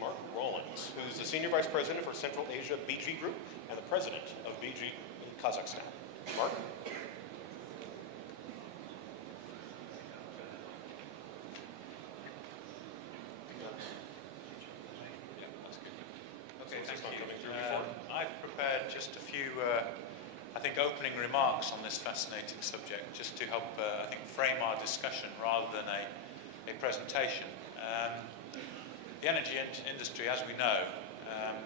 Mark Rollins, who's the Senior Vice President for Central Asia BG Group and the President of BG in Kazakhstan. Mark? Okay, thank you. I've prepared just a few, I think, opening remarks on this fascinating subject, just to help, I think, frame our discussion rather than a presentation. The energy industry, as we know,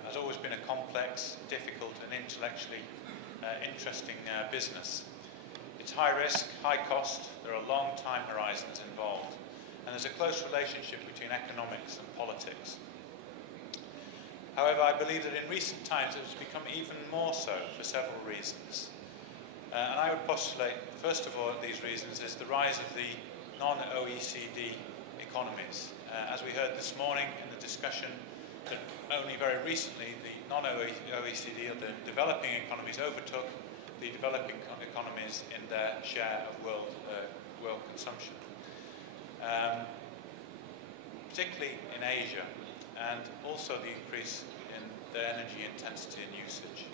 has always been a complex, difficult, and intellectually interesting business. It's high risk, high cost, there are long time horizons involved, and there's a close relationship between economics and politics. However, I believe that in recent times it has become even more so for several reasons. And I would postulate, first of all, these reasons is the rise of the non-OECD economies. As we heard this morning in the discussion, that only very recently the non-OECD or the developing economies overtook the developing economies in their share of world consumption. Particularly in Asia, and also the increase in their energy intensity and usage.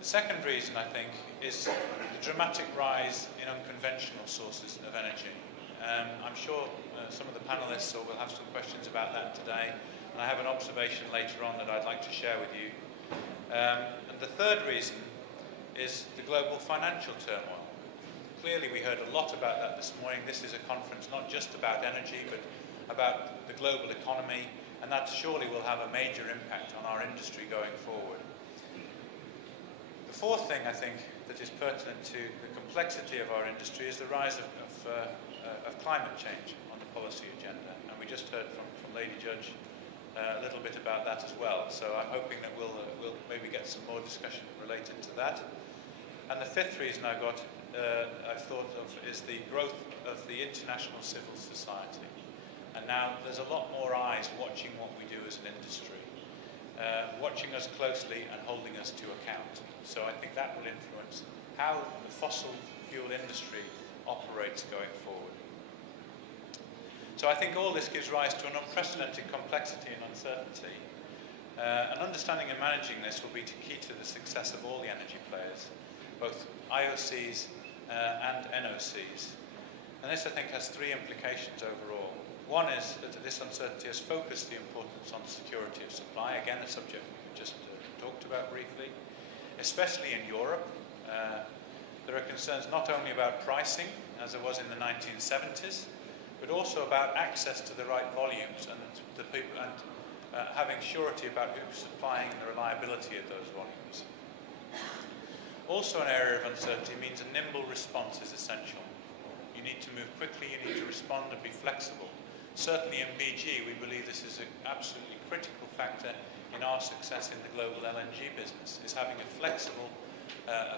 The second reason, I think, is the dramatic rise in unconventional sources of energy. I'm sure some of the panelists will have some questions about that today, and I have an observation later on that I'd like to share with you. And the third reason is the global financial turmoil. Clearly, we heard a lot about that this morning. This is a conference not just about energy, but about the global economy, and that surely will have a major impact on our industry going forward. The fourth thing, I think, that is pertinent to the complexity of our industry is the rise of climate change on the policy agenda. And we just heard from Lady Judge a little bit about that as well. So I'm hoping that we'll maybe get some more discussion related to that. And the fifth reason I've thought of is the growth of the international civil society. And now there's a lot more eyes watching what we do as an industry, watching us closely and holding us to account. So I think that will influence how the fossil fuel industry operates going forward. So I think all this gives rise to an unprecedented complexity and uncertainty. And understanding and managing this will be key to the success of all the energy players, both IOCs and NOCs. And this, I think, has three implications overall. One is that this uncertainty has focused the importance on security of supply, again a subject we just talked about briefly, especially in Europe. There are concerns not only about pricing, as there was in the 1970s, but also about access to the right volumes and having surety about who's supplying and the reliability of those volumes. Also an area of uncertainty means a nimble response is essential. You need to move quickly, you need to respond and be flexible. Certainly in BG, we believe this is an absolutely critical factor in our success in the global LNG business, is having a flexible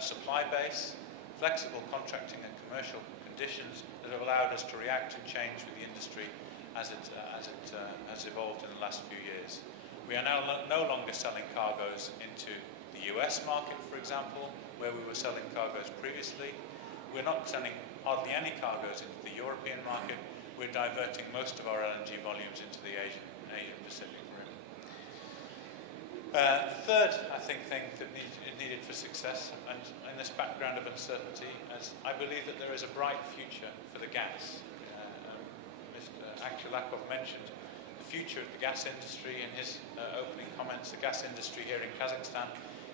supply base, flexible contracting and commercial conditions that have allowed us to react and change with the industry as it has evolved in the last few years. We are now no longer selling cargoes into the US market, for example, where we were selling cargoes previously. We're not sending hardly any cargoes into the European market. We're diverting most of our LNG volumes into the Asian Pacific rim. Third, I think, thing that is needed for success, and in this background of uncertainty, as I believe that there is a bright future for the gas. Mr. Akhilakov mentioned the future of the gas industry in his opening comments. The gas industry here in Kazakhstan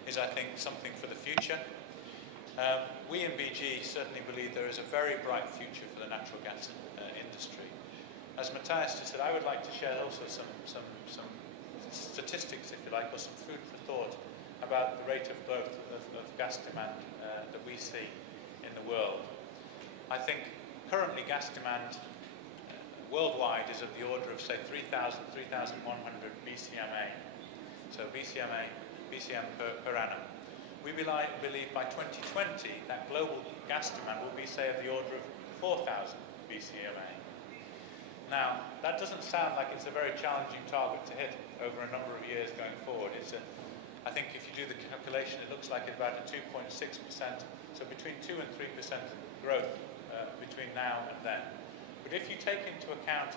is, I think, something for the future. We in BG certainly believe there is a very bright future for the natural gas industry. As Matthias just said, I would like to share also some statistics, if you like, or some food for thought about the rate of growth of gas demand that we see in the world. I think currently gas demand worldwide is of the order of, say, 3,100 BCMA. So BCM per annum. We believe by 2020 that global gas demand will be, say, of the order of 4,000 BCMA. Now, that doesn't sound like it's a very challenging target to hit over a number of years going forward. I think if you do the calculation, it looks like it's about a 2.6%, so between 2 and 3% growth between now and then. But if you take into account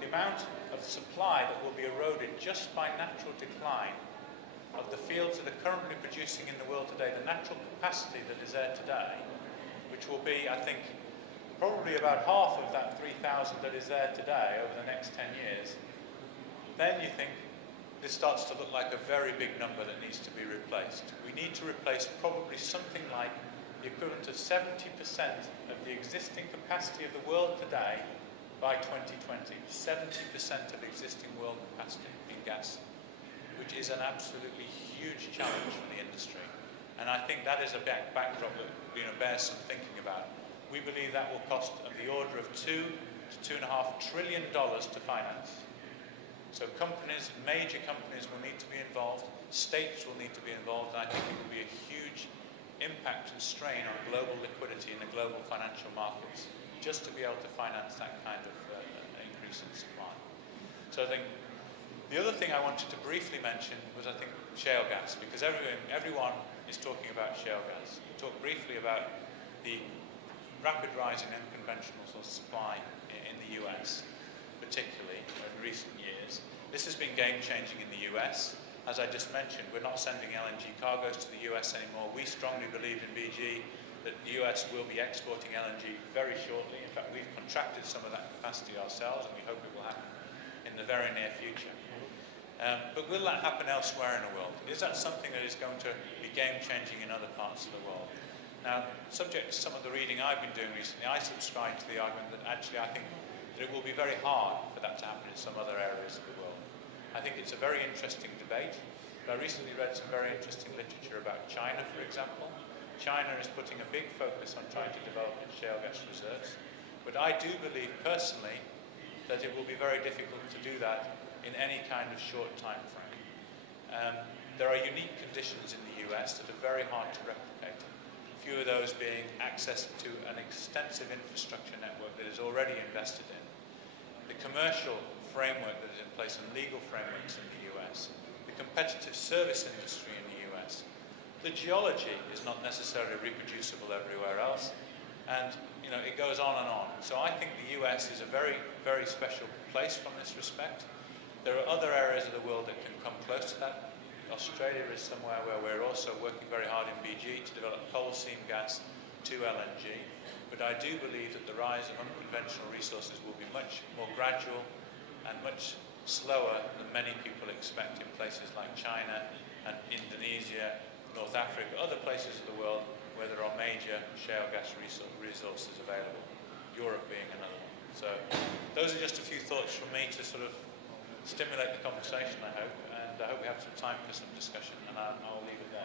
the amount of supply that will be eroded just by natural decline of the fields that are currently producing in the world today, the natural capacity that is there today, which will be, I think, probably about half of that 3,000 that is there today over the next 10 years, then you think this starts to look like a very big number that needs to be replaced. We need to replace probably something like the equivalent of 70% of the existing capacity of the world today by 2020. 70% of existing world capacity in gas, which is an absolutely huge challenge for the industry. And I think that is a backdrop that bears some thinking about. We believe that will cost of the order of $2 to $2.5 trillion to finance. So companies, major companies will need to be involved, states will need to be involved, and I think it will be a huge impact and strain on global liquidity in the global financial markets, just to be able to finance that kind of increase in supply. So I think the other thing I wanted to briefly mention was, I think, shale gas, because everyone is talking about shale gas. We talked briefly about the rapid rise in unconventional supply in the US, particularly in recent years. This has been game-changing in the US. As I just mentioned, we're not sending LNG cargoes to the US anymore. We strongly believe in BG that the US will be exporting LNG very shortly. In fact, we've contracted some of that capacity ourselves, and we hope it will happen in the very near future. But will that happen elsewhere in the world? Is that something that is going to be game-changing in other parts of the world? Now, subject to some of the reading I've been doing recently, I subscribe to the argument that actually I think that it will be very hard for that to happen in some other areas of the world. I think it's a very interesting debate. But I recently read some very interesting literature about China, for example. China is putting a big focus on trying to develop its shale gas reserves. But I do believe personally that it will be very difficult to do that in any kind of short time frame. There are unique conditions in the US that are very hard to replicate. A few of those being access to an extensive infrastructure network that is already invested in, the commercial framework that is in place and legal frameworks in the US, the competitive service industry in the US. The geology is not necessarily reproducible everywhere else, and it goes on and on. So I think the US is a very, very special place from this respect. There are other areas of the world that can come close to that. Australia is somewhere where we're also working very hard in BG to develop coal seam gas to LNG. But I do believe that the rise of unconventional resources will be much more gradual and much slower than many people expect in places like China and Indonesia, North Africa, other places of the world where there are major shale gas resources available, Europe being another one. So those are just a few thoughts from me to sort of stimulate the conversation, I hope, and I hope we have some time for some discussion, and I'll leave it there.